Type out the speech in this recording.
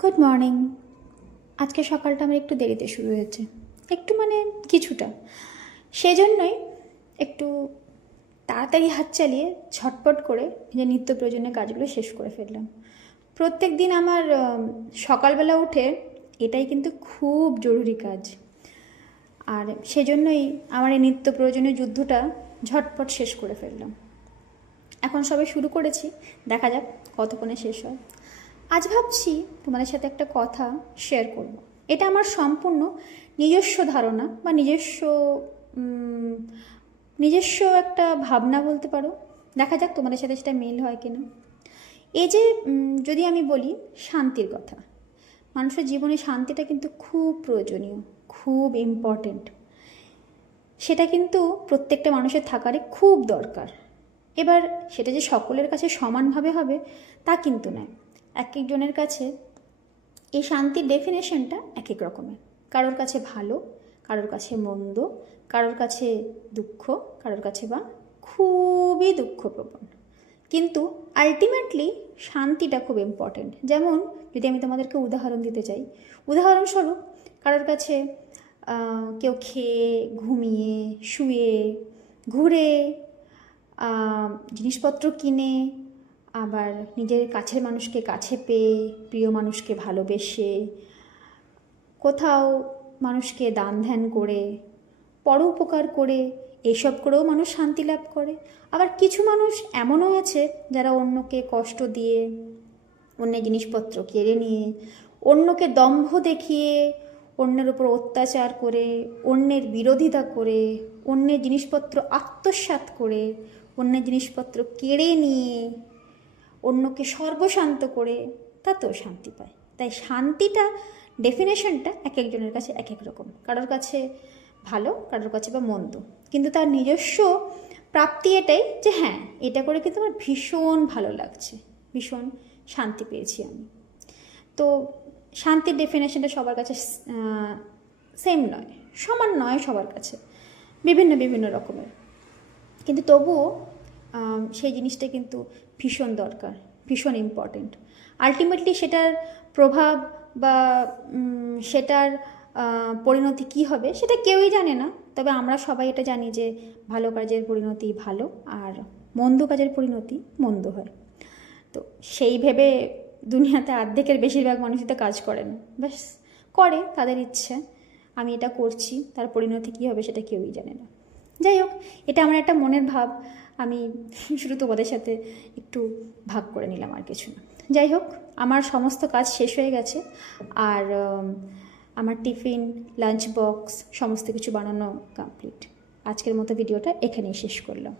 Good morning. আজকে সকালটা আমার একটু দেরিতে শুরু হয়েছে, একটু মানে কিছুটা। সেজন্যই একটু তাড়াতাড়ি হাত চালিয়ে ঝটপট করে যে নিত্য প্রয়োজনীয় কাজগুলো শেষ করে ফেললাম। প্রত্যেক দিন আমার সকালবেলা উঠে এটাই কিন্তু খুব জরুরি কাজ, আর সেজন্যই আমার এই নিত্য প্রয়োজনীয় যুদ্ধটা ঝটপট শেষ করে ফেললাম। এখন সবে শুরু করেছি, দেখা যাক কতক্ষণে শেষ হয়। আজ ভাবছি তোমাদের সাথে একটা কথা শেয়ার করব। এটা আমার সম্পূর্ণ নিজস্ব ধারণা বা নিজস্ব একটা ভাবনা বলতে পারো। দেখা যাক তোমাদের সাথে সেটা মিল হয় কিনা। এই যে যদি আমি বলি শান্তির কথা, মানুষের জীবনে শান্তিটা কিন্তু খুব প্রয়োজনীয়, খুব ইম্পর্টেন্ট। সেটা কিন্তু প্রত্যেকটা মানুষের থাকারই খুব দরকার। এবার সেটা যে সকলের কাছে সমানভাবে হবে তা কিন্তু নয়। এক একজনের কাছে এই শান্তির ডেফিনেশনটা এক এক রকমের। কারোর কাছে ভালো, কারোর কাছে মন্দ, কারোর কাছে দুঃখ, কারোর কাছে বা খুবই দুঃখপ্রবণ। কিন্তু আলটিমেটলি শান্তিটা খুব ইম্পর্টেন্ট। যেমন যদি আমি তোমাদেরকে উদাহরণ দিতে চাই, উদাহরণস্বরূপ কারোর কাছে কেউ খেয়ে ঘুমিয়ে শুয়ে ঘুরে জিনিসপত্র কিনে, আবার নিজের কাছের মানুষকে কাছে পেয়ে, প্রিয় মানুষকে ভালোবেসে, কোথাও মানুষকে দান ধ্যান করে, পরোপকার করে, এসব করেও মানুষ শান্তি লাভ করে। আবার কিছু মানুষ এমনও আছে যারা অন্যকে কষ্ট দিয়ে, অন্যের জিনিসপত্র কেড়ে নিয়ে, অন্যকে দম্ভ দেখিয়ে, অন্যের উপর অত্যাচার করে, অন্যের বিরোধিতা করে, অন্যের জিনিসপত্র আত্মসাৎ করে, অন্যের জিনিসপত্র কেড়ে নিয়ে, অন্যকে সর্বশান্ত করে তাতেও শান্তি পায়। তাই শান্তিটা ডেফিনেশনটা এক একজনের কাছে এক এক রকম। কারোর কাছে ভালো, কারোর কাছে বা মন্দ, কিন্তু তার নিজস্ব প্রাপ্তি এটাই যে হ্যাঁ, এটা করে কিন্তু আমার ভীষণ ভালো লাগছে, ভীষণ শান্তি পেয়েছি আমি। তো শান্তির ডেফিনেশনটা সবার কাছে সেম নয়, সমান নয় সবার কাছে, বিভিন্ন বিভিন্ন রকমের। কিন্তু তবুও সেই জিনিসটা কিন্তু ভীষণ দরকার, ভীষণ ইম্পর্টেন্ট। আলটিমেটলি সেটার প্রভাব বা সেটার পরিণতি কী হবে সেটা কেউই জানে না। তবে আমরা সবাই এটা জানি যে ভালো কাজের পরিণতি ভালো, আর মন্দ কাজের পরিণতি মন্দ হয়। তো সেই ভেবে দুনিয়াতে অর্ধেকের বেশিরভাগ মানুষই তো কাজ করে না, ব্যাস করে তাদের ইচ্ছে। আমি এটা করছি, তার পরিণতি কী হবে সেটা কেউই জানে না। যাই হোক, এটা আমার একটা মনের ভাব, আমি শুধু তোমাদের সাথে একটু ভাগ করে নিলাম, আর কিছু না। যাই হোক, আমার সমস্ত কাজ শেষ হয়ে গেছে, আর আমার টিফিন, লাঞ্চ বক্স সমস্ত কিছু বানানো কমপ্লিট। আজকের মতো ভিডিওটা এখানেই শেষ করলাম।